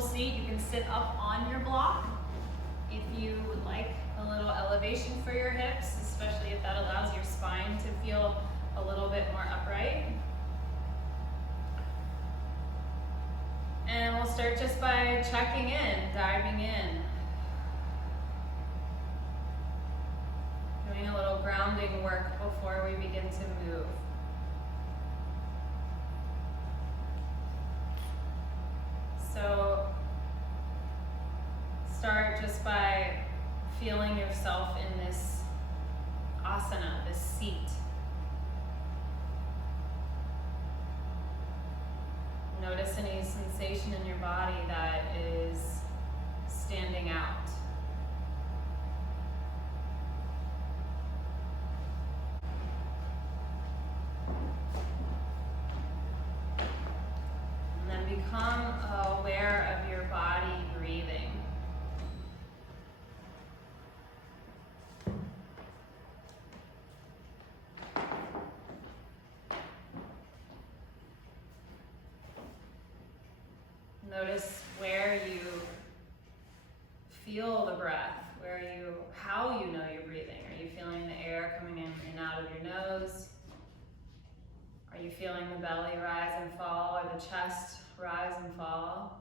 comfortable seat, you can sit up on your block. If you would like a little elevation for your hips, especially if that allows your spine to feel a little bit more upright. And we'll start just by checking in, diving in. Doing a little grounding work before we begin to move. So start just by feeling yourself in this asana, this seat. Notice any sensation in your body that is standing out. And then become aware of your body breathing. Notice where you feel the breath, how you know you're breathing. Are you feeling the air coming in and out of your nose? Are you feeling the belly rise and fall, or the chest rise and fall?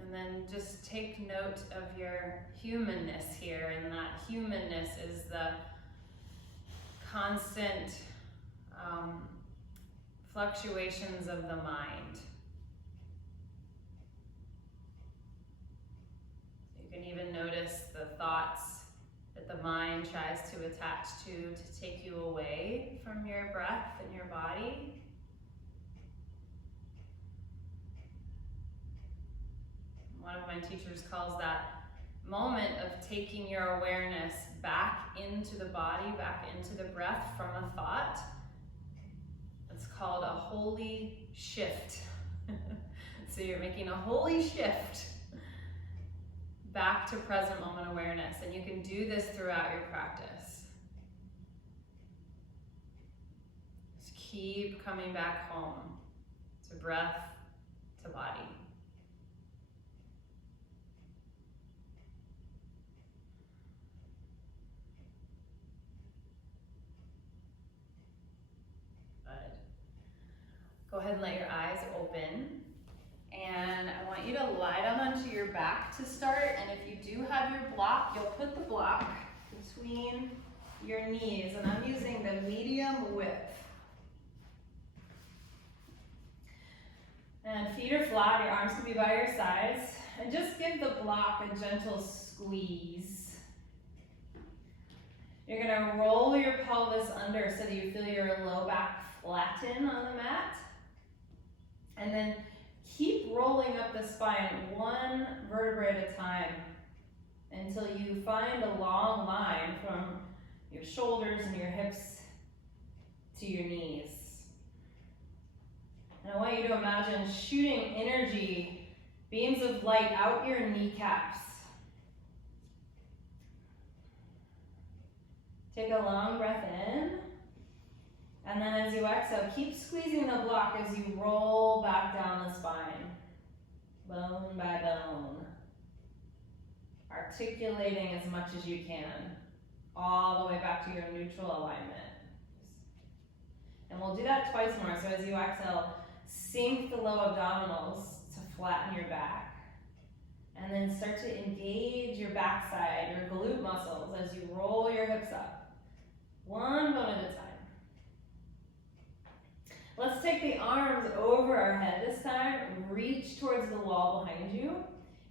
And then just take note of your humanness here, and that humanness is the constant fluctuations of the mind. You can even notice the thoughts that the mind tries to attach to take you away from your breath and your body. One of my teachers calls that moment of taking your awareness back into the body, back into the breath from a thought. It's called a holy shift. So you're making a holy shift back to present moment awareness, and you can do this throughout your practice. Just keep coming back home to breath, to body. Go ahead and let your eyes open. And I want you to lie down onto your back to start. And if you do have your block, you'll put the block between your knees. And I'm using the medium width. And feet are flat, your arms can be by your sides. And just give the block a gentle squeeze. You're gonna roll your pelvis under so that you feel your low back flatten on the mat. And then keep rolling up the spine one vertebra at a time until you find a long line from your shoulders and your hips to your knees. And I want you to imagine shooting energy, beams of light out your kneecaps. Take a long breath in. And then as you exhale, keep squeezing the block as you roll back down the spine, bone by bone. Articulating as much as you can, all the way back to your neutral alignment. And we'll do that twice more. So as you exhale, sink the low abdominals to flatten your back. And then start to engage your backside, your glute muscles as you roll your hips up. One bone at a time. Let's take the arms over our head this time. Reach towards the wall behind you.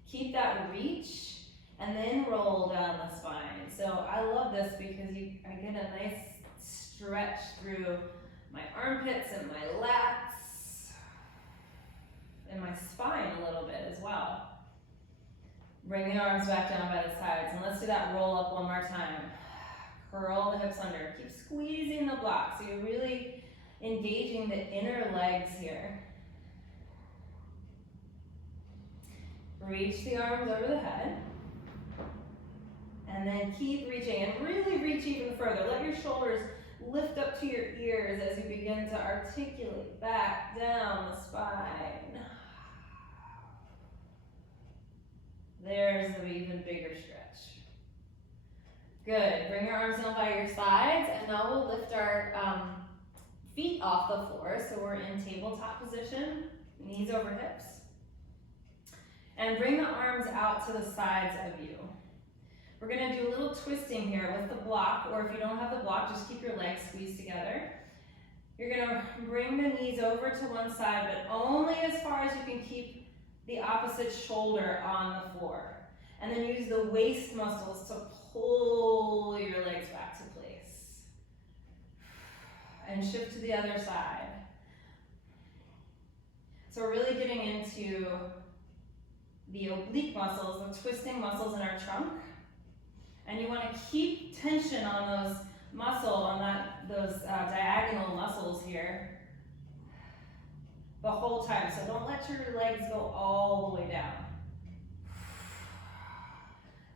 Keep that reach, and then roll down the spine. So I love this because I get a nice stretch through my armpits and my lats, and my spine a little bit as well. Bring the arms back down by the sides, and let's do that roll up one more time. Curl the hips under. Keep squeezing the block, so you're really engaging the inner legs here. Reach the arms over the head. And then keep reaching and really reach even further. Let your shoulders lift up to your ears as you begin to articulate back down the spine. There's the even bigger stretch. Good. Bring your arms down by your sides, and now we'll lift our feet off the floor. So we're in tabletop position, knees over hips. And bring the arms out to the sides of you. We're gonna do a little twisting here with the block, or if you don't have the block, just keep your legs squeezed together. You're gonna bring the knees over to one side, but only as far as you can keep the opposite shoulder on the floor. And then use the waist muscles to pull your legs back to place. And shift to the other side. So we're really getting into the oblique muscles, the twisting muscles in our trunk. And you want to keep tension on those those diagonal muscles here the whole time. So don't let your legs go all the way down.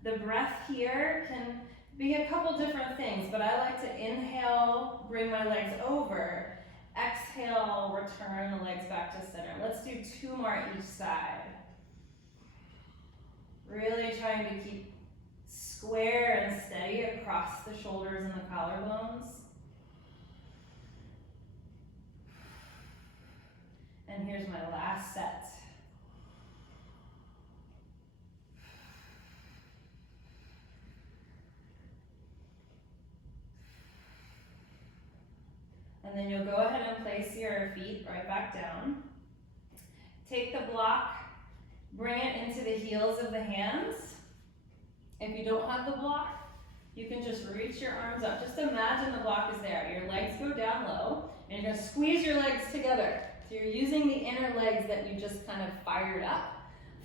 The breath here can be a couple different things, but I like to inhale, bring my legs over. Exhale, return the legs back to center. Let's do 2 more each side. Really trying to keep square and steady across the shoulders and the collarbones. And here's my last set. And then you'll go ahead and place your feet right back down. Take the block, bring it into the heels of the hands. If you don't have the block, you can just reach your arms up. Just imagine the block is there. Your legs go down low, and you're gonna squeeze your legs together. So you're using the inner legs that you just kind of fired up.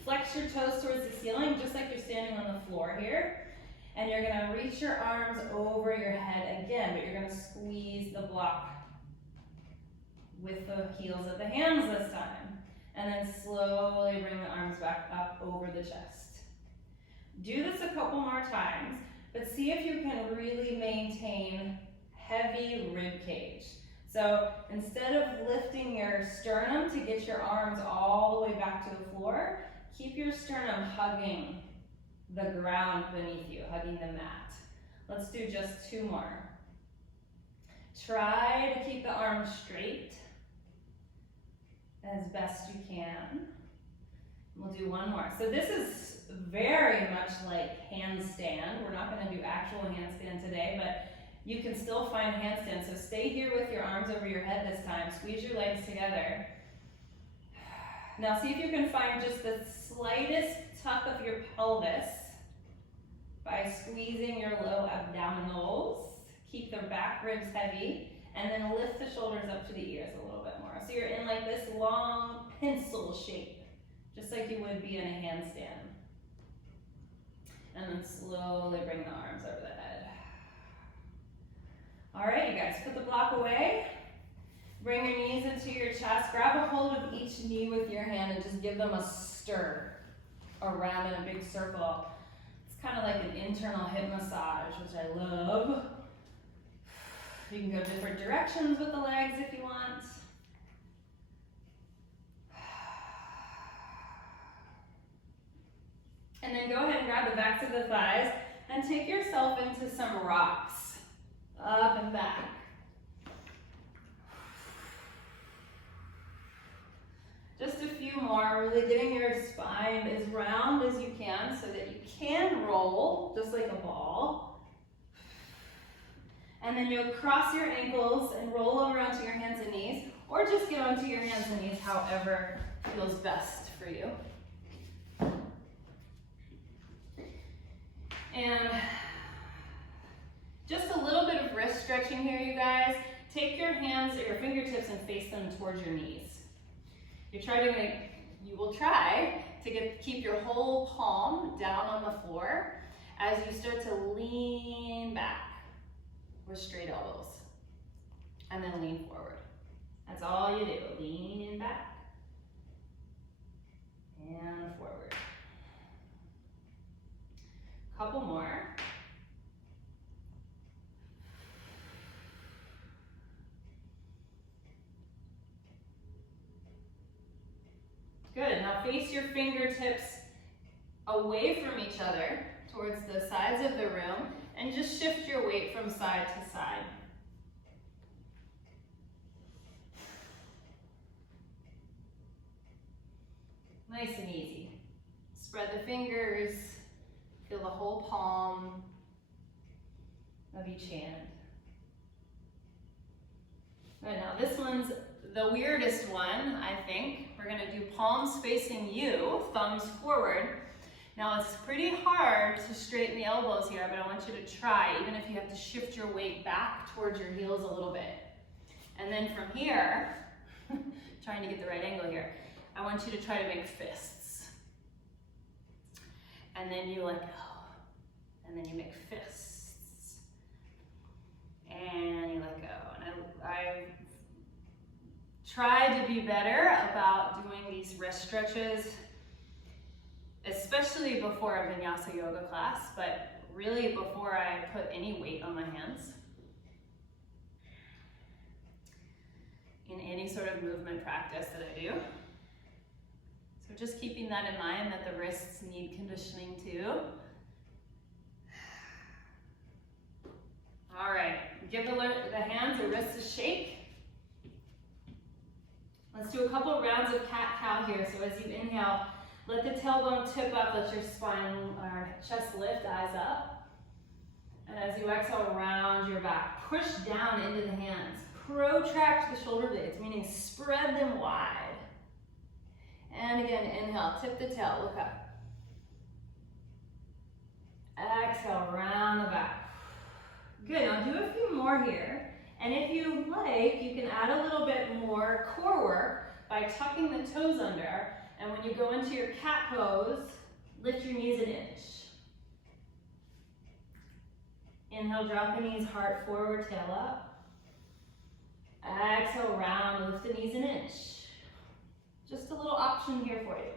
Flex your toes towards the ceiling, just like you're standing on the floor here. And you're gonna reach your arms over your head again, but you're gonna squeeze the block with the heels of the hands this time. And then slowly bring the arms back up over the chest. Do this a couple more times, but see if you can really maintain heavy rib cage. So instead of lifting your sternum to get your arms all the way back to the floor, keep your sternum hugging the ground beneath you, hugging the mat. Let's do just 2 more. Try to keep the arms straight as best you can. We'll do 1 more. So this is very much like handstand. We're not going to do actual handstand today, but you can still find handstand. So stay here with your arms over your head this time. Squeeze your legs together. Now see if you can find just the slightest tuck of your pelvis by squeezing your low abdominals. Keep the back ribs heavy, and then lift the shoulders up to the ears a little bit more. So you're in like this long pencil shape, just like you would be in a handstand. And then slowly bring the arms over the head. All right, you guys, put the block away. Bring your knees into your chest. Grab a hold of each knee with your hand and just give them a stir around in a big circle. It's kind of like an internal hip massage, which I love. You can go different directions with the legs if you want. And then go ahead and grab the backs of the thighs and take yourself into some rocks. Up and back. Just a few more, really getting your spine as round as you can so that you can roll just like a ball. And then you'll cross your ankles and roll over onto your hands and knees, or just get onto your hands and knees, however feels best for you. And just a little bit of wrist stretching here, you guys. Take your hands or your fingertips and face them towards your knees. You will try to keep your whole palm down on the floor as you start to lean back with straight elbows. And then lean forward. That's all you do. Lean back and forward. Couple more. Good, now face your fingertips away from each other towards the sides of the room and just shift your weight from side to side. Nice and easy. Spread the fingers, feel the whole palm of each hand. Good, now this one's the weirdest one, I think. We're gonna do palms facing you, thumbs forward. Now it's pretty hard to straighten the elbows here, but I want you to try, even if you have to shift your weight back towards your heels a little bit. And then from here, trying to get the right angle here, I want you to try to make fists. And then you let go. And then you make fists. And you let go. And I tried to be better about doing these wrist stretches, especially before a vinyasa yoga class, but really before I put any weight on my hands. In any sort of movement practice that I do. So just keeping that in mind, that the wrists need conditioning too. All right, give the hands or wrists a shake. Let's do a couple rounds of cat-cow here. So as you inhale, let the tailbone tip up, let your spine or chest lift, eyes up. And as you exhale, round your back. Push down into the hands. Protract the shoulder blades, meaning spread them wide. And again, inhale, tip the tail, look up. Exhale, round the back. Good, now do a few more here. And if you like, you can add a little bit more core work by tucking the toes under. And when you go into your cat pose, lift your knees an inch. Inhale, drop the knees, heart forward, tail up. Exhale, round, lift the knees an inch. Just a little option here for you.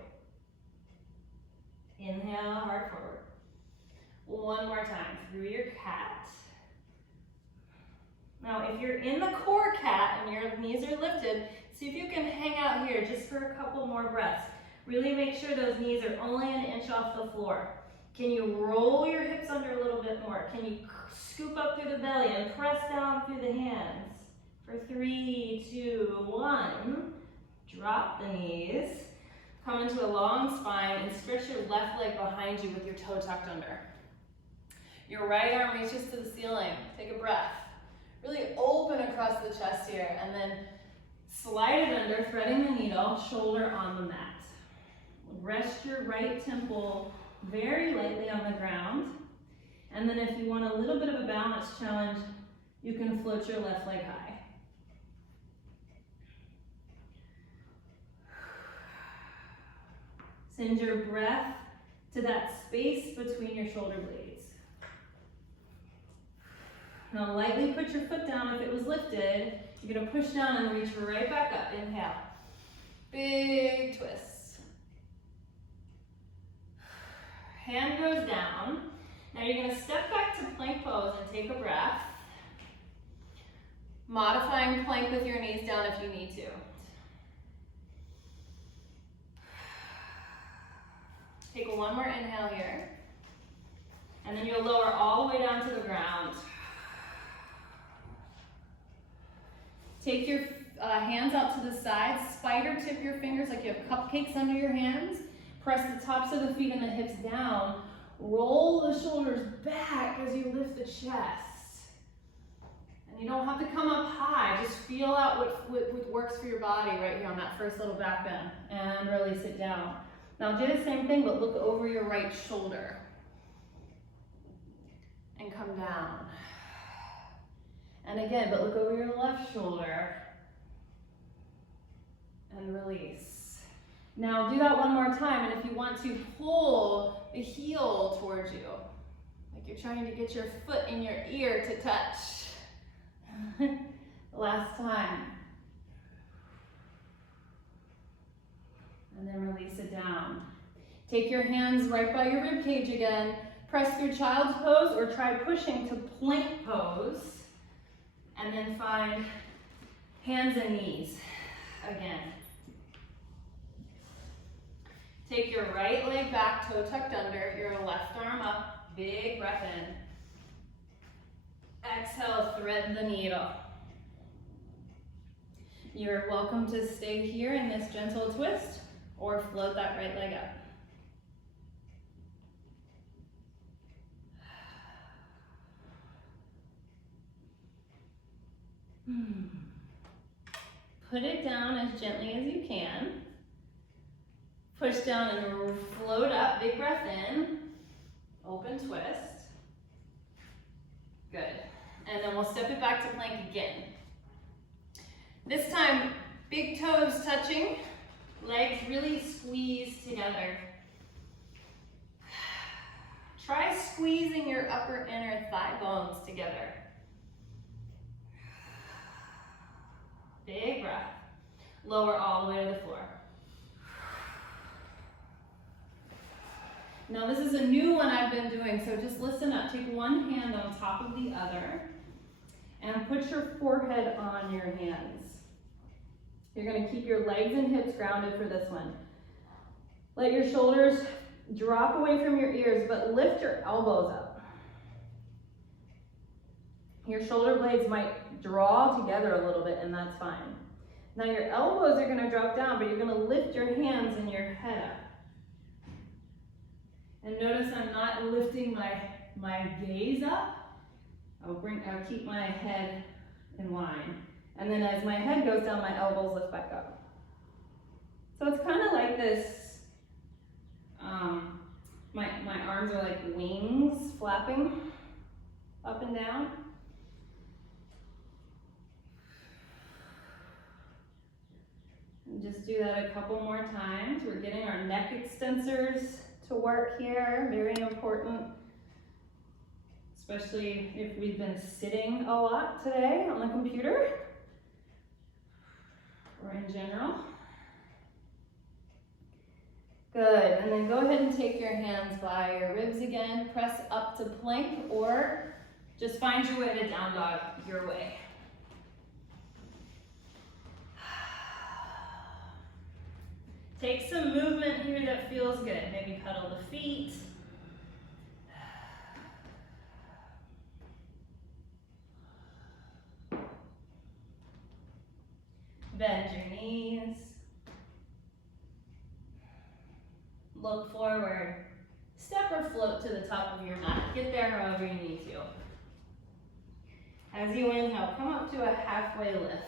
Inhale, heart forward. One more time, through your cat. Now, if you're in the core cat and your knees are lifted, see if you can hang out here just for a couple more breaths. Really make sure those knees are only an inch off the floor. Can you roll your hips under a little bit more? Can you scoop up through the belly and press down through the hands? For 3, 2, 1. Drop the knees. Come into a long spine and stretch your left leg behind you with your toe tucked under. Your right arm reaches to the ceiling. Take a breath. Really open across the chest here, and then slide it under, threading the needle, shoulder on the mat. Rest your right temple very lightly on the ground. And then if you want a little bit of a balance challenge, you can float your left leg high. Send your breath to that space between your shoulder blades. Now lightly put your foot down if it was lifted. You're gonna push down and reach right back up. Inhale. Big twist. Hand goes down. Now you're gonna step back to plank pose and take a breath. Modifying plank with your knees down if you need to. Take one more inhale here. And then you'll lower all the way down to the ground. Take your hands out to the sides, spider tip your fingers like you have cupcakes under your hands. Press the tops of the feet and the hips down. Roll the shoulders back as you lift the chest. And you don't have to come up high, just feel out what works for your body right here on that first little back bend. And release it down. Now do the same thing, but look over your right shoulder. And come down. And again, but look over your left shoulder. And release. Now do that one more time, and if you want to, pull the heel towards you. Like you're trying to get your foot in your ear to touch. Last time. And then release it down. Take your hands right by your rib cage again. Press through child's pose or try pushing to plank pose. And then find hands and knees again. Take your right leg back, toe tucked under, your left arm up, big breath in. Exhale, thread the needle. You're welcome to stay here in this gentle twist or float that right leg up. Put it down as gently as you can. Push down and float up, big breath in. Open twist. Good. And then we'll step it back to plank again. This time, big toes touching, legs really squeeze together. Try squeezing your upper inner thigh bones together. Big breath. Lower all the way to the floor. Now this is a new one I've been doing, so just listen up. Take one hand on top of the other and put your forehead on your hands. You're going to keep your legs and hips grounded for this one. Let your shoulders drop away from your ears, but lift your elbows up. Your shoulder blades might draw together a little bit, and that's fine. Now your elbows are going to drop down, but you're going to lift your hands and your head up. And notice I'm not lifting my gaze up. I'll keep my head in line. And then as my head goes down, my elbows lift back up. So it's kind of like this, my arms are like wings flapping up and down. And just do that a couple more times. We're getting our neck extensors to work here, very important, especially if we've been sitting a lot today on the computer or in general. Good, and then go ahead and take your hands by your ribs again, press up to plank, or just find your way to down dog your way. Take some movement here that feels good. Maybe pedal the feet. Bend your knees. Look forward. Step or float to the top of your mat. Get there however you need to. As you inhale, come up to a halfway lift.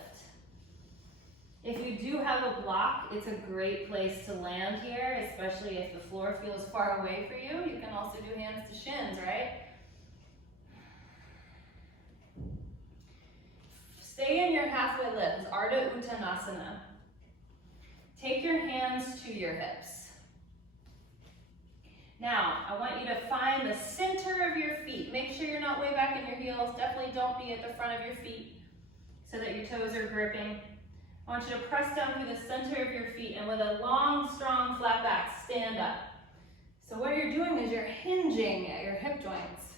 If you do have a block, it's a great place to land here, especially if the floor feels far away for you. You can also do hands to shins, right? Stay in your halfway lift, it's Ardha Uttanasana. Take your hands to your hips. Now, I want you to find the center of your feet. Make sure you're not way back in your heels. Definitely don't be at the front of your feet so that your toes are gripping. I want you to press down through the center of your feet, and with a long, strong, flat back, stand up. So what you're doing is you're hinging at your hip joints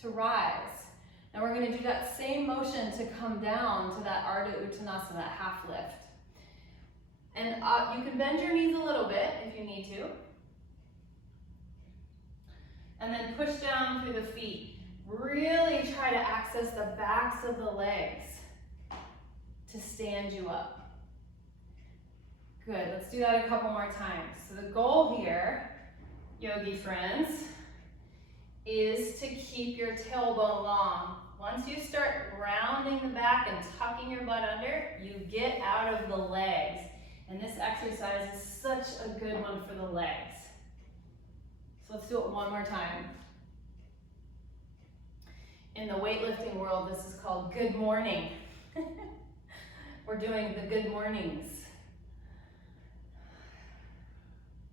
to rise. Now we're going to do that same motion to come down to that Ardha Uttanasana, that half lift. And you can bend your knees a little bit if you need to. And then push down through the feet. Really try to access the backs of the legs to stand you up. Good, let's do that a couple more times. So the goal here, yogi friends, is to keep your tailbone long. Once you start rounding the back and tucking your butt under, you get out of the legs. And this exercise is such a good one for the legs. So let's do it one more time. In the weightlifting world, this is called good morning. We're doing the good mornings.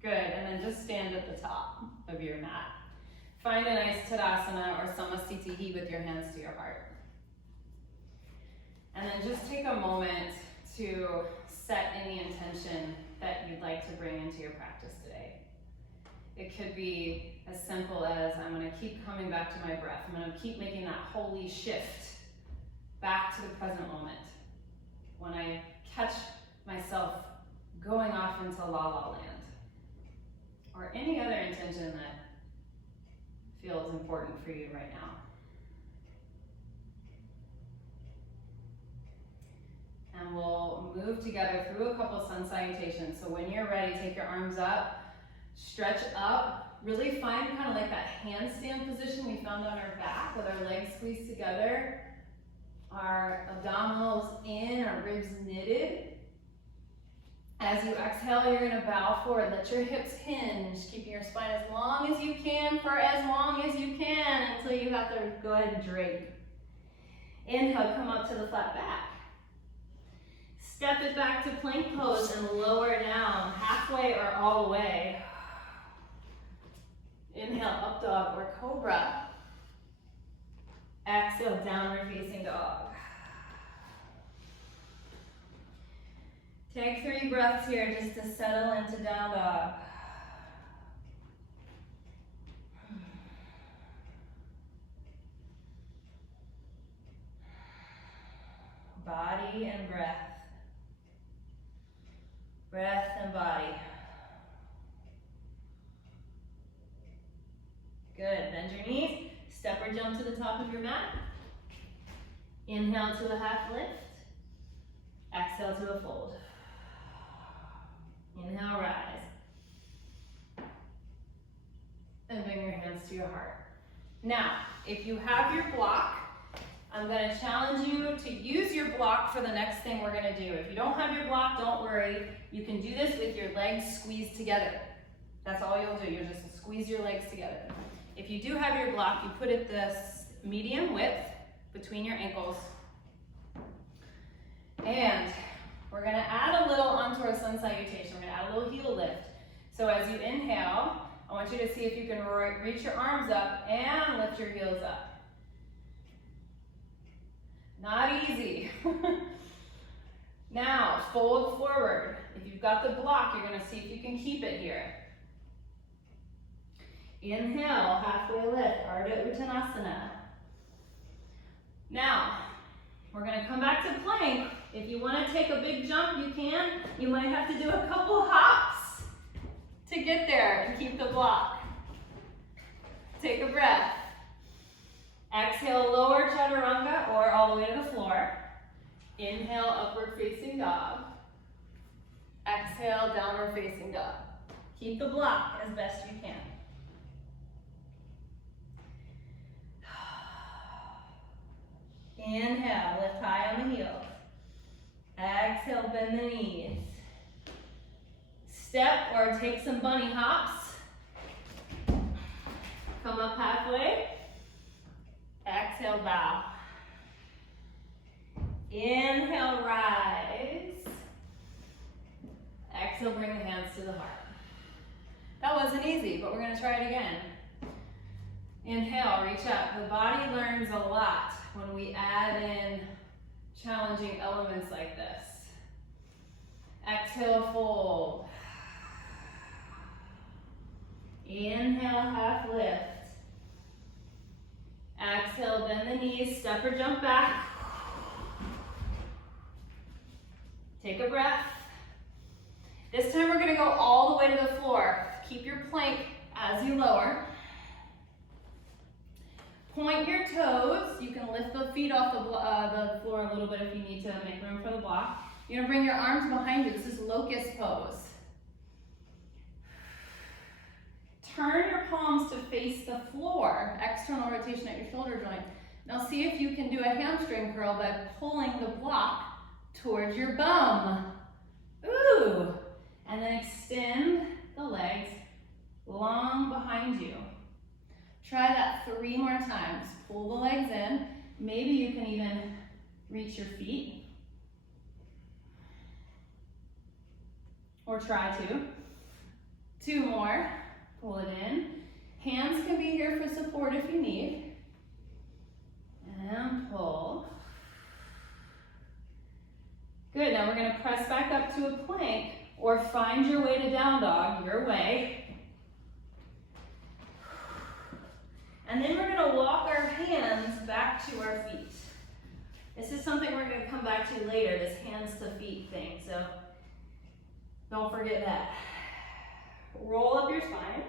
Good, and then just stand at the top of your mat. Find a nice Tadasana or Samasthiti with your hands to your heart. And then just take a moment to set any intention that you'd like to bring into your practice today. It could be as simple as, I'm going to keep coming back to my breath. I'm going to keep making that holy shift back to the present moment. When I catch myself going off into la la land. position that feels important for you right now. And we'll move together through a couple sun salutations. So when you're ready, take your arms up, stretch up, really find kind of like that handstand position we found on our back with our legs squeezed together, our abdominals in, our ribs knitted. As you exhale, you're gonna bow forward. Let your hips hinge, keeping your spine as long as you can for as long as you can until you have to go ahead and drape. Inhale, come up to the flat back. Step it back to plank pose and lower down, halfway or all the way. Inhale, up dog or cobra. Exhale, downward facing dog. Take 3 breaths here just to settle into down dog. Body and breath. Breath and body. Good, bend your knees, step or jump to the top of your mat. Inhale to a half lift. Exhale to a fold. Inhale, rise. And bring your hands to your heart. Now, if you have your block, I'm going to challenge you to use your block for the next thing we're going to do. If you don't have your block, don't worry. You can do this with your legs squeezed together. That's all you'll do. You'll just squeeze your legs together. If you do have your block, you put it this medium width between your ankles. And we're going to add a little onto our sun salutation. We're going to add a little heel lift. So as you inhale, I want you to see if you can reach your arms up and lift your heels up. Not easy. Now, fold forward. If you've got the block, you're going to see if you can keep it here. Inhale, halfway lift, Ardha Uttanasana. Now, we're going to come back to plank. If you want to take a big jump, you can. You might have to do a couple hops to get there and keep the block. Take a breath. Exhale, lower chaturanga or all the way to the floor. Inhale, upward facing dog. Exhale, downward facing dog. Keep the block as best you can. Inhale, lift high on the heels. Exhale, bend the knees. Step or take some bunny hops. Come up halfway. Exhale, bow. Inhale, rise. Exhale, bring the hands to the heart. That wasn't easy, but we're going to try it again. Inhale, reach up. The body learns a lot when we add in challenging elements like this. Exhale, fold. Inhale, half lift. Exhale, bend the knees, step or jump back. Take a breath. This time we're going to go all the way to the floor. Keep your plank as you lower. Point your toes. You can lift the feet off the floor a little bit if you need to make room for the block. You're going to bring your arms behind you. This is locust pose. Turn your palms to face the floor, external rotation at your shoulder joint. Now see if you can do a hamstring curl by pulling the block towards your bum. Ooh! And then extend the legs long behind you. Try that 3 more times. Pull the legs in. Maybe you can even reach your feet. Or try to. 2 more. Pull it in. Hands can be here for support if you need. And pull. Good, now we're going to press back up to a plank or find your way to down dog, your way. And then we're going to walk our hands back to our feet. This is something we're going to come back to later, this hands to feet thing, so don't forget that. Roll up your spine.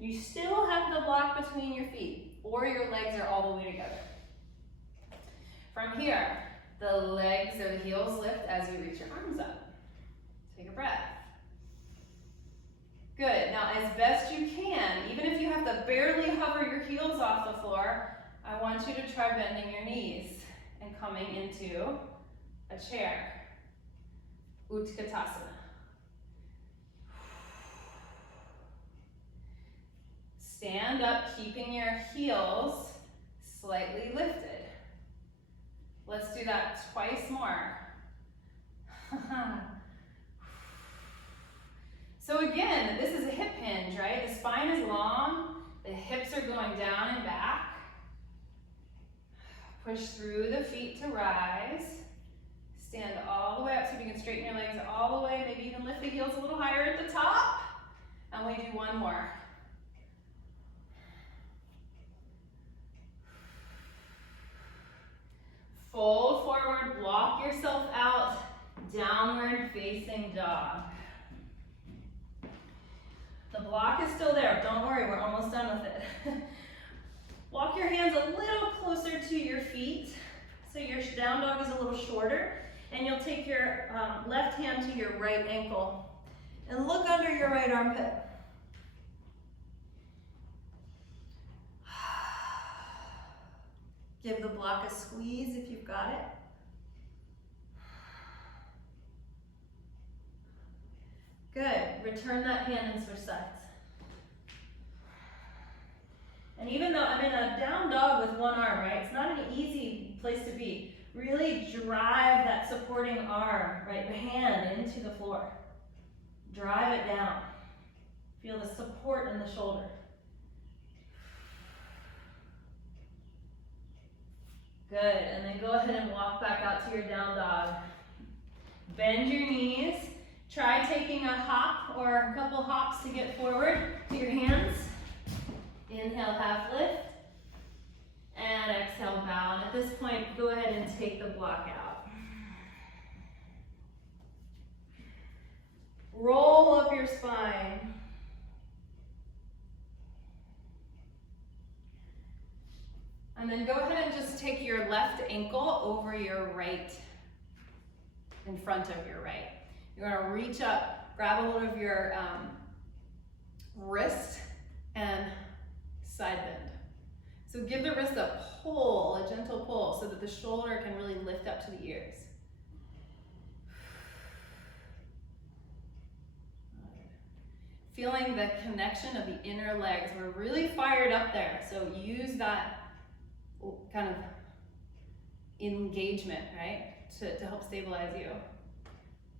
You still have the block between your feet, or your legs are all the way together. From here, the legs or the heels lift as you reach your arms up. Take a breath. Good, now as best you can, even if you have to barely hover your heels off the floor, I want you to try bending your knees and coming into a chair. Utkatasana. Stand up, keeping your heels slightly lifted. Let's do that twice more. So again, this is a hip hinge, right? The spine is long, the hips are going down and back. Push through the feet to rise. Stand all the way up so you can straighten your legs all the way. Maybe even lift the heels a little higher at the top. And we do one more. Fold forward, block yourself out, downward facing dog. The block is still there, don't worry, we're almost done with it. Walk your hands a little closer to your feet, so your down dog is a little shorter, and you'll take your left hand to your right ankle, and look under your right armpit. Give the block a squeeze if you've got it. Good, return that hand and switch sides. And even though I'm in a down dog with one arm, right, it's not an easy place to be. Really drive that supporting arm, right, hand into the floor. Drive it down. Feel the support in the shoulder. Good, and then go ahead and walk back out to your down dog. Bend your knees. Try taking a hop or a couple hops to get forward to your hands. Inhale, half lift. And exhale, bow. And at this point, go ahead and take the block out. Roll up your spine. And then go ahead and just take your left ankle over your right, in front of your right. You're gonna reach up, grab a hold of your wrist, and side bend. So give the wrist a pull, a gentle pull, so that the shoulder can really lift up to the ears. Feeling the connection of the inner legs. We're really fired up there, so use that kind of engagement, right, to help stabilize you.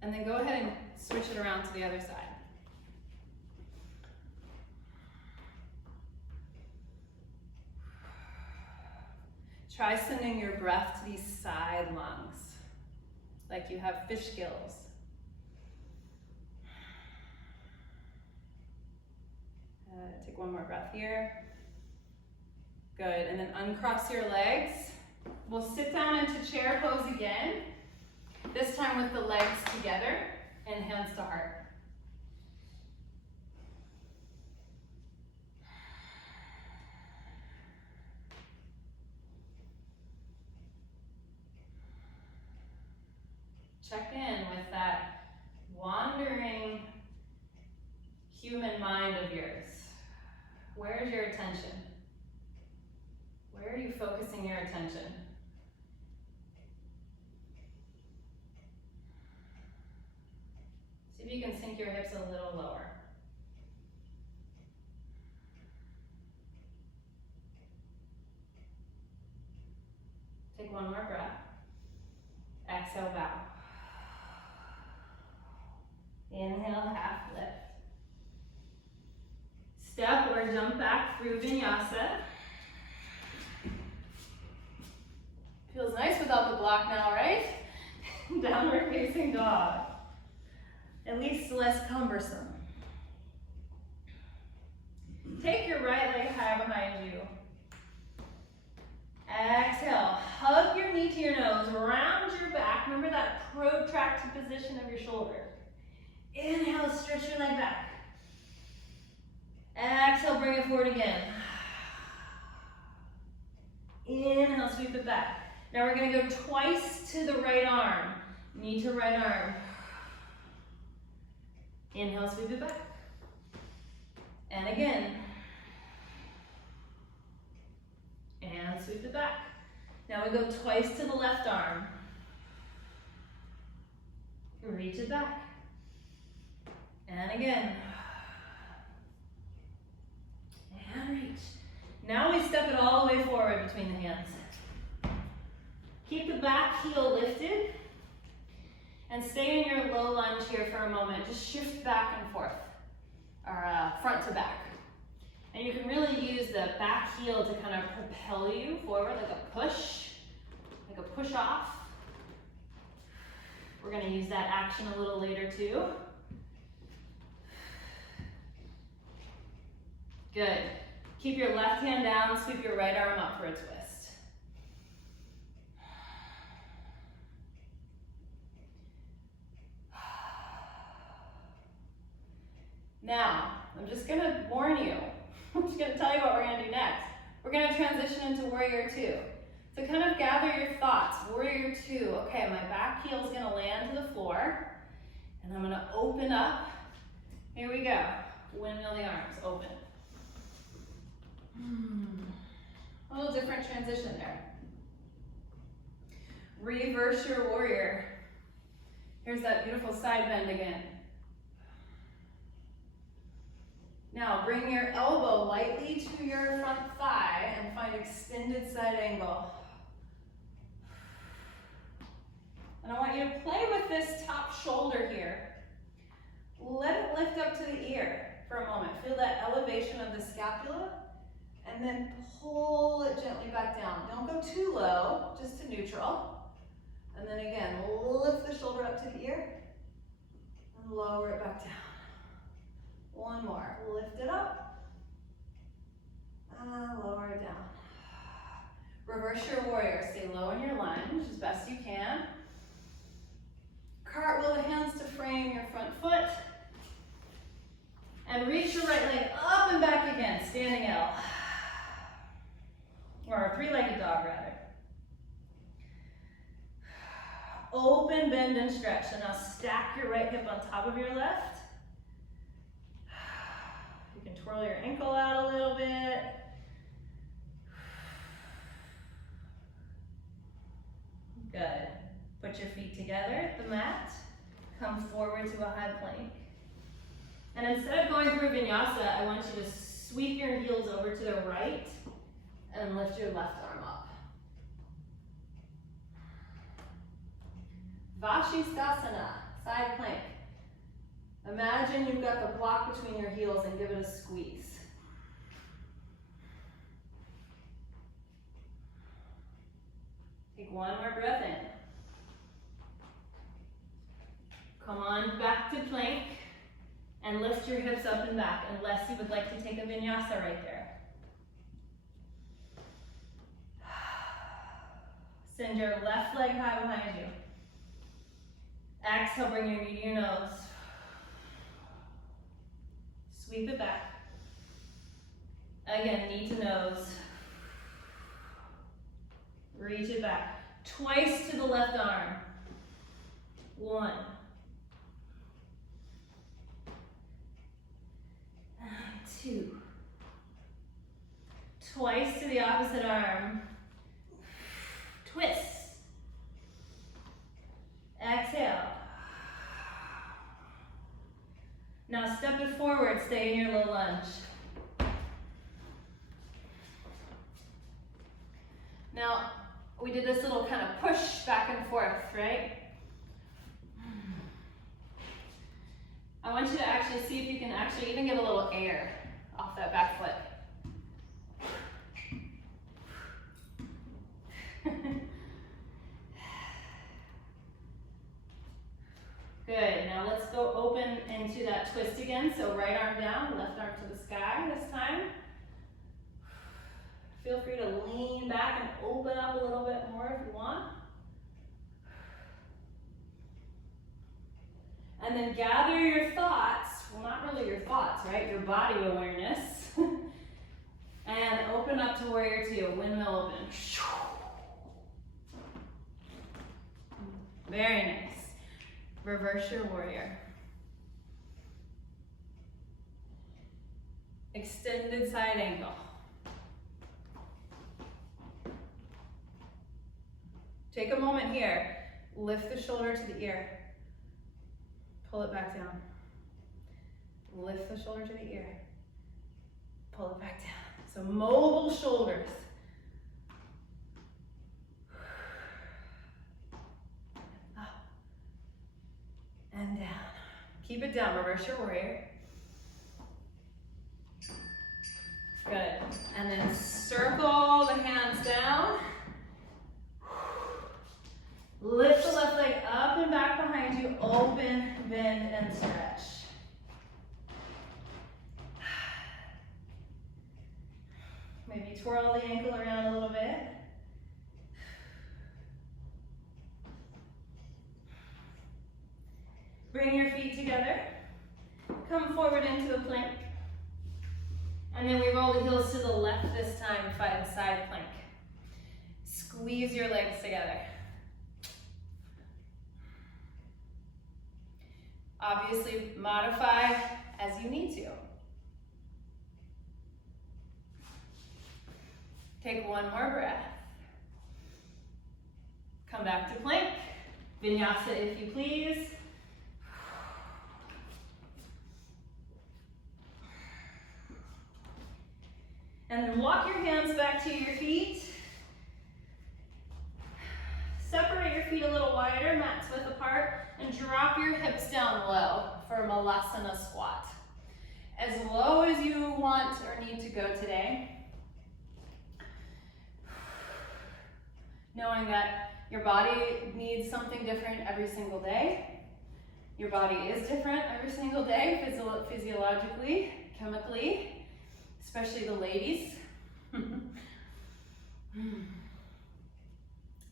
And then go ahead and switch it around to the other side. Try sending your breath to these side lungs, like you have fish gills. Take one more breath here. Good, and then uncross your legs. We'll sit down into chair pose again, this time with the legs together and hands to heart. Check in with that wandering human mind of yours. Where's your attention? Where are you focusing your attention? See if you can sink your hips a little lower. Take one more breath. Exhale, bow. Inhale, half lift. Step or jump back through vinyasa. Feels nice without the block now, right? Downward facing dog. At least less cumbersome. Take your right leg high behind you. Exhale, hug your knee to your nose, round your back. Remember that protracted position of your shoulder. Inhale, stretch your leg back. Exhale, bring it forward again. Inhale, sweep it back. Now we're gonna go twice to the right arm. Knee to right arm. Inhale, sweep it back. And again. And sweep it back. Now we go twice to the left arm. Reach it back. And again. And reach. Now we step it all the way forward between the hands. Keep the back heel lifted. And stay in your low lunge here for a moment. Just shift back and forth. Or front to back. And you can really use the back heel to kind of propel you forward like a push off. We're gonna use that action a little later too. Good. Keep your left hand down, sweep your right arm up for a twist. Now, I'm just gonna warn you. I'm just gonna tell you what we're gonna do next. We're gonna transition into warrior two. So kind of gather your thoughts. Warrior two. Okay, my back heel is gonna land to the floor, and I'm gonna open up. Here we go. Windmill the arms, open. A little different transition there. Reverse your warrior. Here's that beautiful side bend again. Now bring your elbow lightly to your front thigh and find extended side angle. And I want you to play with this top shoulder here. Let it lift up to the ear for a moment. Feel that elevation of the scapula, and then pull it gently back down. Don't go too low, just to neutral. And then again, lift the shoulder up to the ear and lower it back down. One more. Lift it up and lower it down. Reverse your warrior. Stay low in your lunge as best you can. Cartwheel the hands to frame your front foot. And reach your right leg up and back again. Standing L. Or a three-legged dog, rather. Open, bend, and stretch. So now stack your right hip on top of your left. You can twirl your ankle out a little bit. Good. Put your feet together at the mat. Come forward to a high plank. And instead of going through vinyasa, I want you to sweep your heels over to the right and lift your left arm up. Vashisthasana, side plank. Imagine you've got the block between your heels and give it a squeeze. Take one more breath in. Come on back to plank and lift your hips up and back unless you would like to take a vinyasa right there. Send your left leg high behind you. Exhale, bring your knee to your nose. Sweep it back. Again, knee to nose. Reach it back. Twice to the left arm. One. Two. Twice to the opposite arm. Twist. Exhale. Now step it forward, stay in your low lunge. Now, we did this little kind of push back and forth, right? I want you to actually see if you can actually even get a little air off that back foot. Good, now let's go open into that twist again. So right arm down, left arm to the sky this time. Feel free to lean back and open up a little bit more if you want. And then gather your thoughts, well not really your thoughts, right? Your body awareness. And open up to warrior two, windmill open. Very nice. Reverse your warrior. Extended side angle. Take a moment here. Lift the shoulder to the ear. Pull it back down. Lift the shoulder to the ear. Pull it back down. So mobile shoulders. Up and down. Keep it down. Reverse your warrior. Good. And then circle the hands down. Lift the left leg up and back behind you. Open, bend, and stretch. Maybe twirl the ankle around a little bit. Bring your feet together. Come forward into a plank. And then we roll the heels to the left this time, find side plank. Squeeze your legs together. Obviously, modify as you need to. Take one more breath. Come back to plank. Vinyasa if you please. And then walk your hands back to your feet. Separate your feet a little wider, mats width apart, and drop your hips down low for Malasana squat. As low as you want or need to go today. Knowing that your body needs something different every single day. Your body is different every single day, physiologically, chemically, especially the ladies.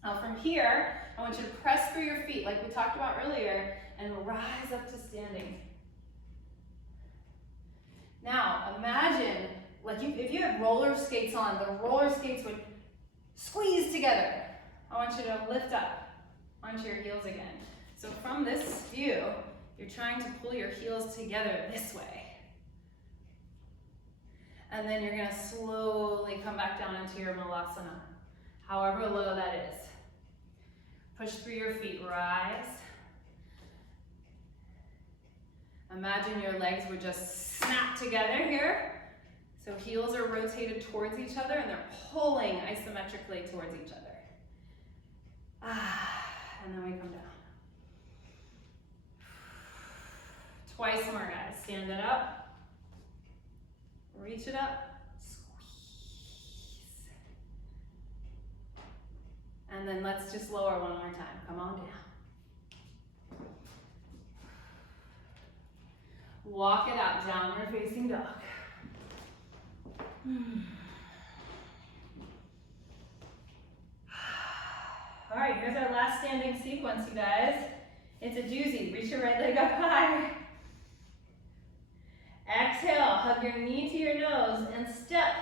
Now from here, I want you to press through your feet like we talked about earlier and rise up to standing. Now imagine, like if you had roller skates on, the roller skates would squeeze together. I want you to lift up onto your heels again. So from this view, you're trying to pull your heels together this way. And then you're gonna slowly come back down into your Malasana, however low that is. Push through your feet, rise. Imagine your legs would just snap together here. So heels are rotated towards each other and they're pulling isometrically towards each other. And then we come down. Twice more, guys. Stand it up. Reach it up. Squeeze. And then let's just lower one more time. Come on down. Walk it out, downward facing dog. All right, here's our last standing sequence, you guys. It's a doozy. Reach your right leg up high. Exhale, hug your knee to your nose and step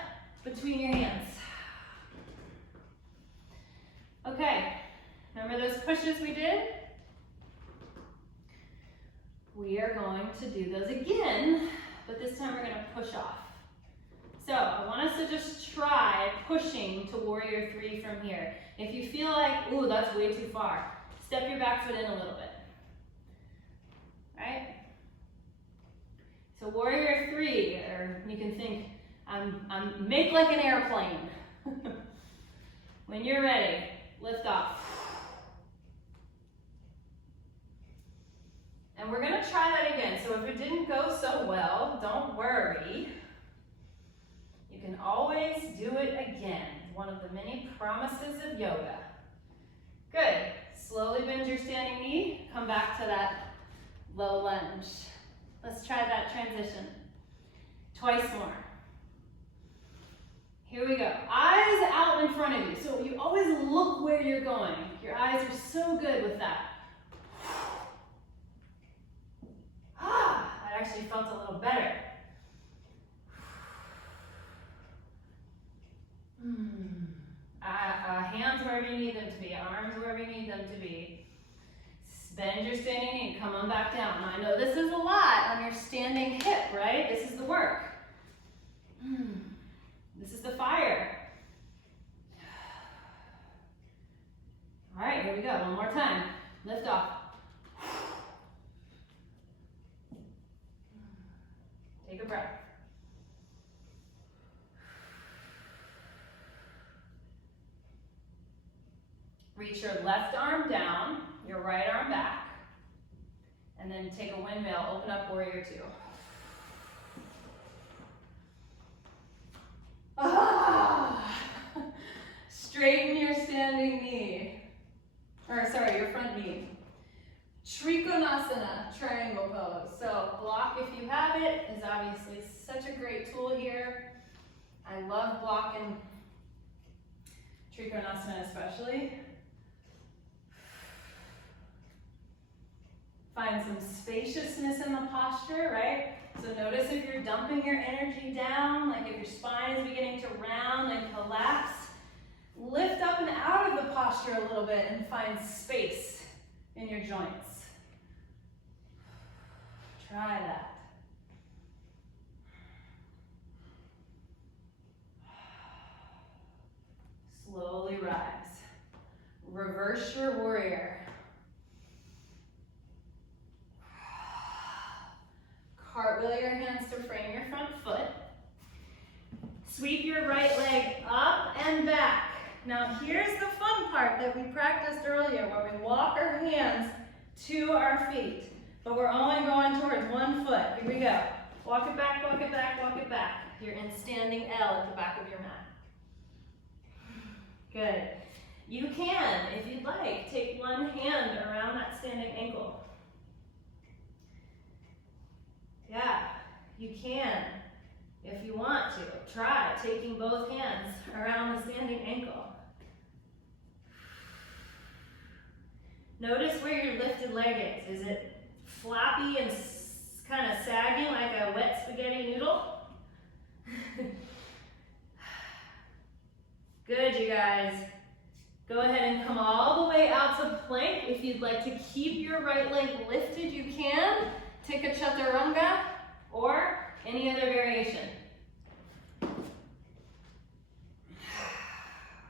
between your hands. Okay, remember those pushes we did? We are going to do those again, but this time we're going to push off. So I want us to just try pushing to warrior three from here. If you feel like, ooh, that's way too far, step your back foot in a little bit. Right? So warrior three, or you can think, make like an airplane. When you're ready, lift off. And we're gonna try that again. So if it didn't go so well, don't worry. You can always do it again. One of the many promises of yoga. Good. Slowly bend your standing knee. Come back to that low lunge. Let's try that transition. Twice more. Here we go. Eyes out in front of you. So you always look where you're going. Your eyes are so good with that. That actually felt a little better. them to be. Bend your standing knee, come on back down. Now, I know this is a lot on your standing hip, right? This is the work. This is the fire. All right, here we go, one more time. Lift off. Take a breath. Reach your left arm down, your right arm back, and then take a windmill, open up warrior two. Straighten your standing knee, or sorry, your front knee. Trikonasana, triangle pose. So block if you have it is obviously such a great tool here. I love blocking Trikonasana especially. Find some spaciousness in the posture, right? So notice if you're dumping your energy down, like if your spine is beginning to round and collapse, lift up and out of the posture a little bit and find space in your joints. Try that. Slowly rise. Reverse your warrior. Cartwheel your hands to frame your front foot. Sweep your right leg up and back. Now here's the fun part that we practiced earlier, where we walk our hands to our feet, but we're only going towards one foot. Here we go. Walk it back, walk it back, walk it back. You're in standing L at the back of your mat. Good. You can, if you'd like, take one hand around that standing ankle. Yeah, you can, if you want to. Try taking both hands around the standing ankle. Notice where your lifted leg is. Is it floppy and kind of sagging like a wet spaghetti noodle? Good, you guys. Go ahead and come all the way out to plank. If you'd like to keep your right leg lifted, you can. Tikka Chaturanga or any other variation.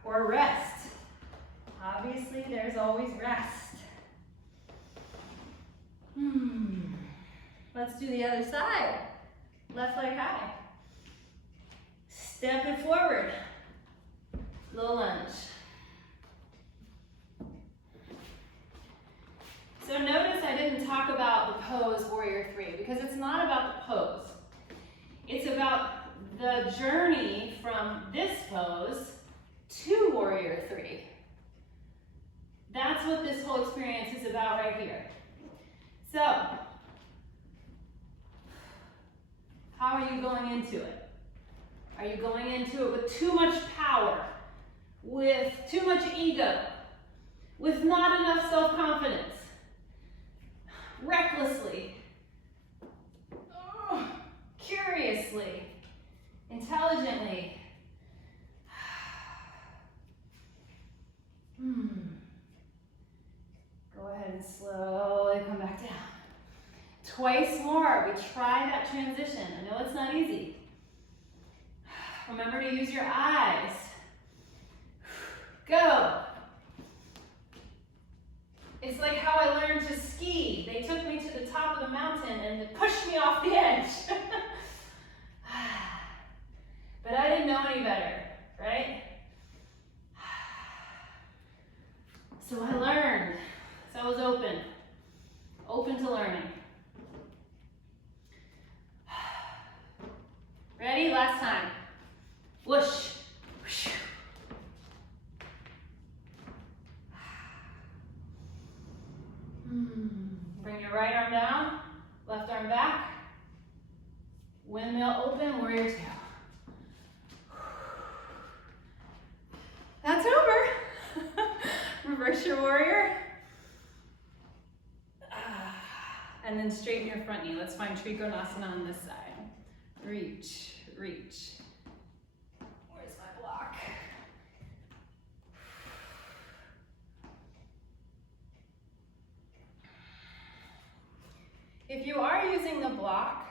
Or rest. Obviously, there's always rest. Let's do the other side. Left leg high. Step it forward. Low lunge. So notice I didn't talk about the pose warrior three because it's not about the pose. It's about the journey from this pose to warrior three. That's what this whole experience is about right here. So, how are you going into it? Are you going into it with too much power, with too much ego, with not enough self-confidence? Recklessly, curiously, intelligently. Go ahead and slowly come back down. Twice more, we try that transition. I know it's not easy. Remember to use your eyes. Go. It's like how I learned to ski. They took me to the top of the mountain and they pushed me off the edge. But I didn't know any better, right? So I learned. So I was open to learning. Ready? Last time. Whoosh. Whoosh. Bring your right arm down, left arm back. Windmill open, warrior two. That's over. Reverse your warrior. And then straighten your front knee. Let's find Trikonasana on this side. Reach, reach. Where's my block? If you are using the block,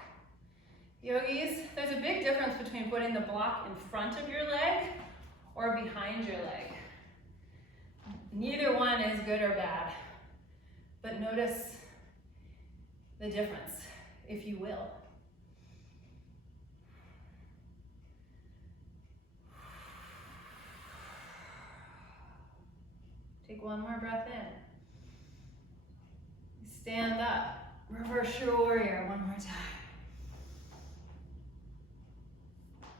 yogis, there's a big difference between putting the block in front of your leg or behind your leg. Neither one is good or bad, but notice the difference, if you will. Take one more breath in. Stand up. Reverse your warrior one more time.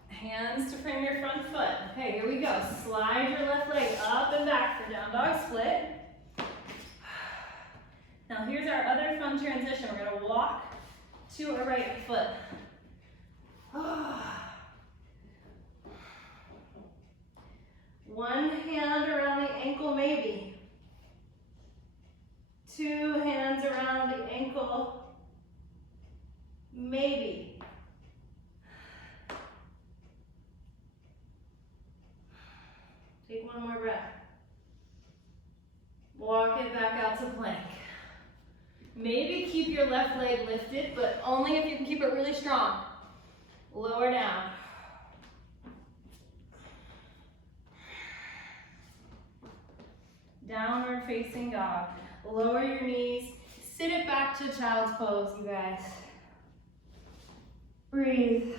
Hands to frame your front foot. Okay, here we go. Slide your left leg up and back for down dog split. Now here's our other fun transition. We're gonna walk to our right foot. One hand around the ankle maybe. Two hands around the ankle, maybe. Take one more breath. Walk it back out to plank. Maybe keep your left leg lifted, but only if you can keep it really strong. Lower down. Downward facing dog. Lower your knees. Sit it back to child's pose, you guys. Breathe.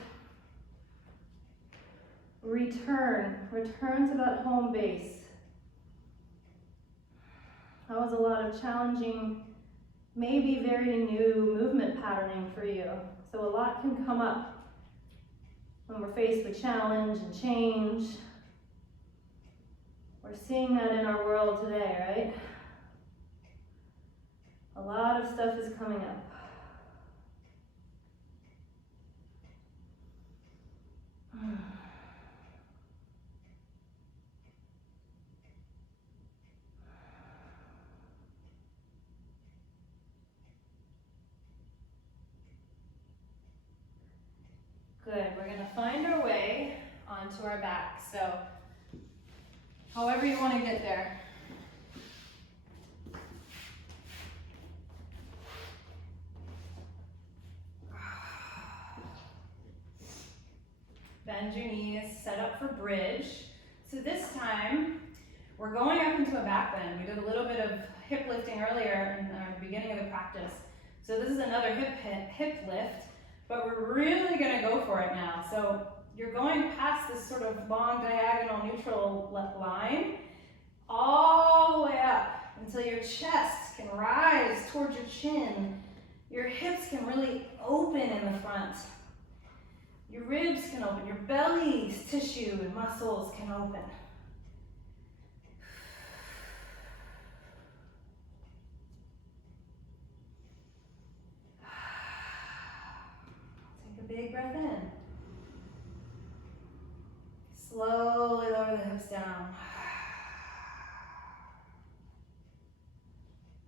Return to that home base. That was a lot of challenging, maybe very new movement patterning for you. So a lot can come up when we're faced with challenge and change. We're seeing that in our world today, right? A lot of stuff is coming up. Good, we're gonna find our way onto our back. So, however you wanna get there. Bend your knees, set up for bridge. So this time, we're going up into a back bend. We did a little bit of hip lifting earlier in the beginning of the practice. So this is another hip lift, but we're really gonna go for it now. So you're going past this sort of long diagonal neutral left line, all the way up until your chest can rise towards your chin. Your hips can really open in the front. Your ribs can open, your belly's tissue and muscles can open. Take a big breath in. Slowly lower the hips down.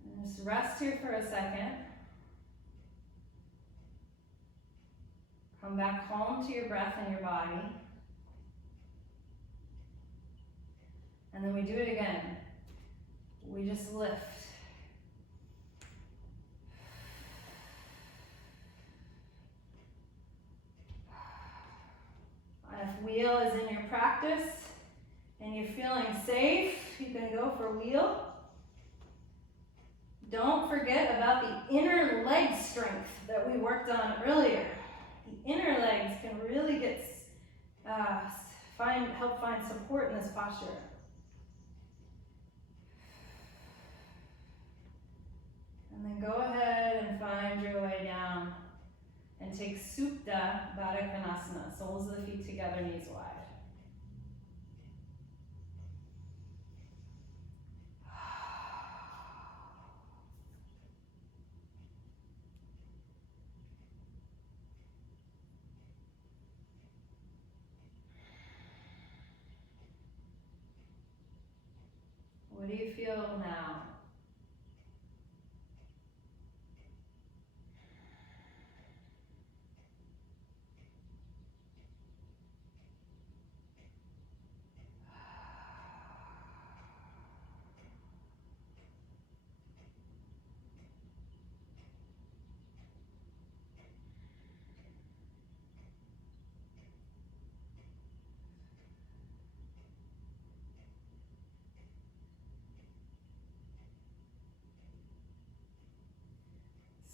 And just rest here for a second. Come back home to your breath and your body. And then we do it again. We just lift. And if wheel is in your practice and you're feeling safe, you can go for wheel. Don't forget about the inner leg strength that we worked on earlier. The inner legs can really get help find support in this posture. And then go ahead and find your way down and take Supta Baddha Konasana, soles of the feet together, knees wide. What do you feel now?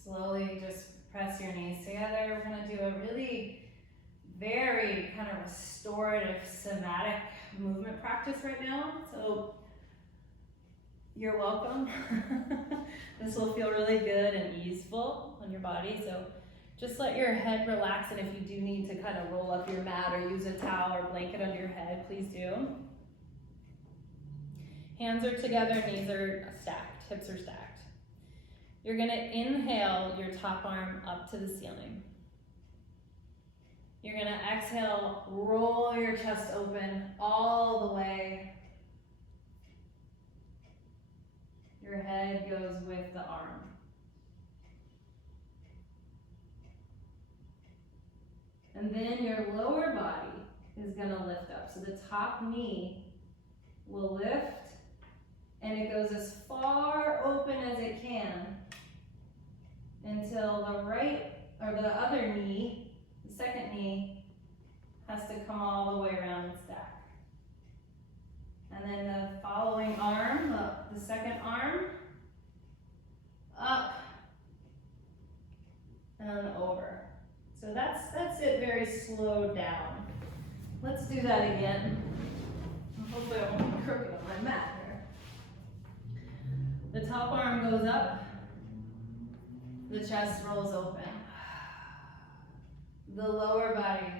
Slowly just press your knees together. We're gonna do a really very kind of restorative somatic movement practice right now. So you're welcome. This will feel really good and easeful on your body. So just let your head relax, and if you do need to kind of roll up your mat or use a towel or blanket under your head, please do. Hands are together, knees are stacked, hips are stacked. You're gonna inhale your top arm up to the ceiling. You're gonna exhale, roll your chest open all the way. Your head goes with the arm. And then your lower body is gonna lift up. So the top knee will lift, and it goes as far open as it can until the right, or the other knee, the second knee, has to come all the way around and stack. And then the following arm, the second arm, up and over. So that's it, very slowed down. Let's do that again. Hopefully I won't be crooked on my mat here. The top arm goes up, the chest rolls open. The lower body,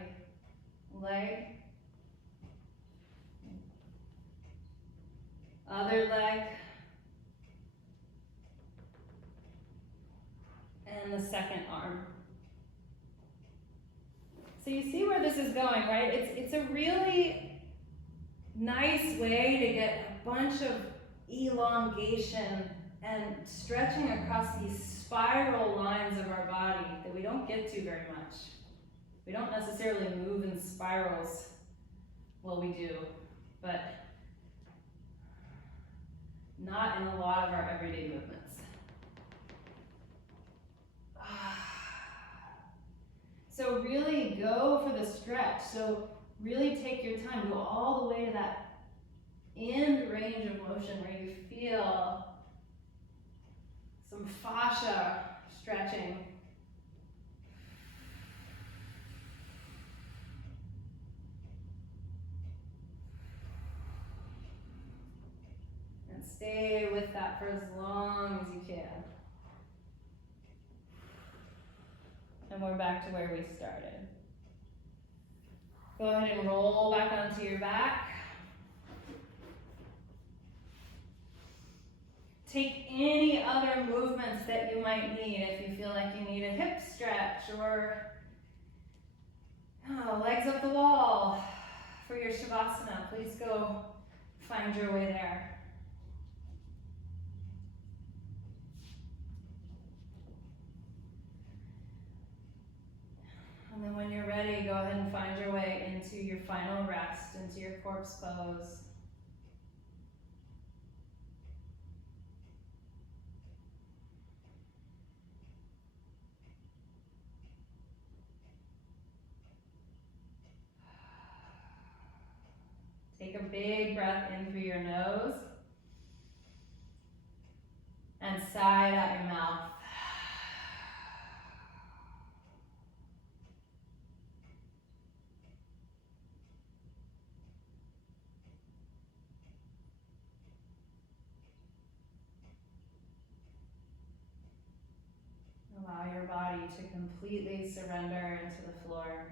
leg, other leg, and the second arm. So you see where this is going, right? It's a really nice way to get a bunch of elongation and stretching across these spiral lines of our body that we don't get to very much. We don't necessarily move in spirals. Well, we do, but not in a lot of our everyday movements. So really go for the stretch. So really take your time, go all the way to that end range of motion where you feel some fascia stretching. And stay with that for as long as you can. And we're back to where we started. Go ahead and roll back onto your back. Take any other movements that you might need. If you feel like you need a hip stretch or legs up the wall for your Shavasana, please go find your way there. And then when you're ready, go ahead and find your way into your final rest, into your corpse pose. Take a big breath in through your nose and sigh out your mouth. Allow your body to completely surrender into the floor.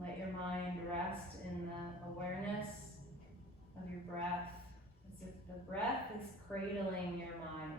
Let your mind rest in the awareness of your breath, as if the breath is cradling your mind.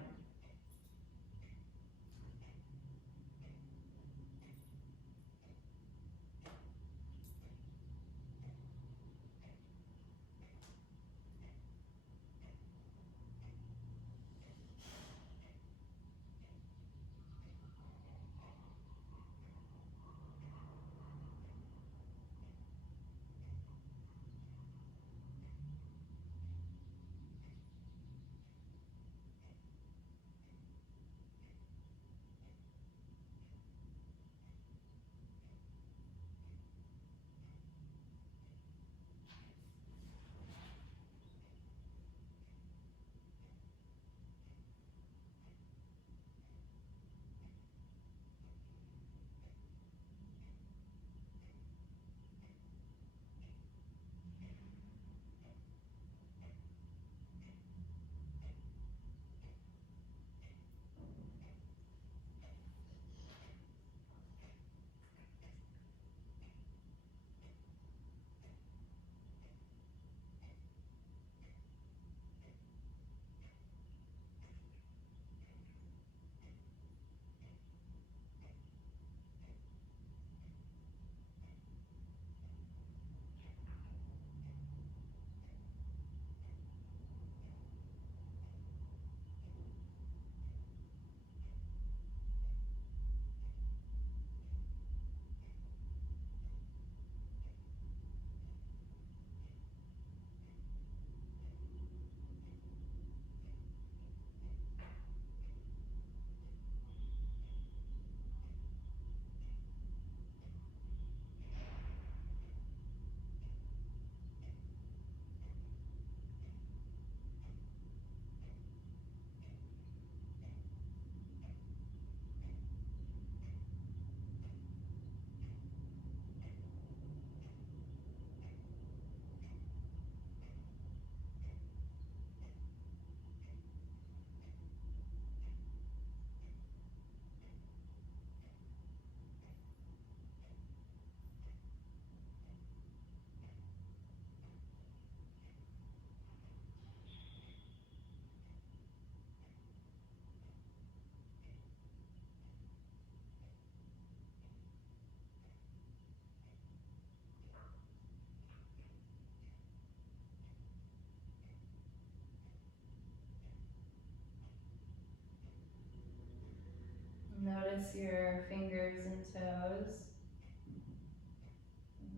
notice your fingers and toes.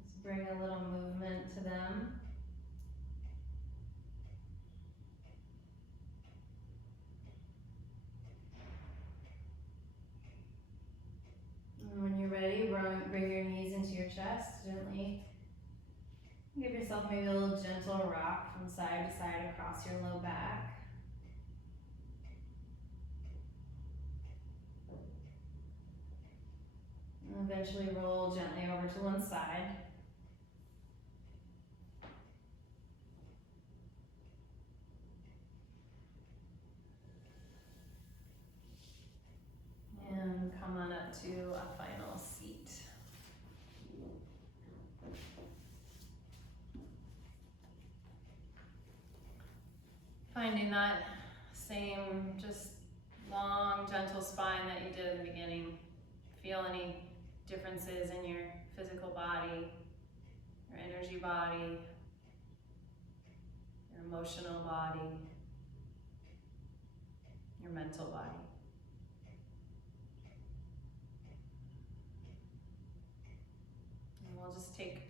Just bring a little movement to them. And when you're ready, bring your knees into your chest gently. Give yourself maybe a little gentle rock from side to side across your low back. And eventually roll gently over to one side. And come on up to a final seat. Finding that same just long, gentle spine that you did in the beginning. Feel any differences in your physical body, your energy body, your emotional body, your mental body. And we'll just take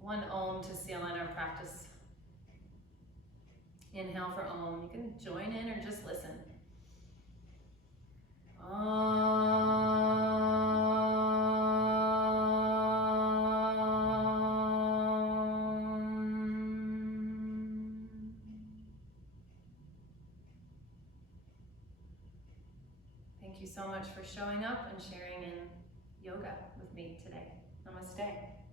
one Om to seal in our practice. Inhale for Om. You can join in or just listen. Thank you so much for showing up and sharing in yoga with me today. Namaste.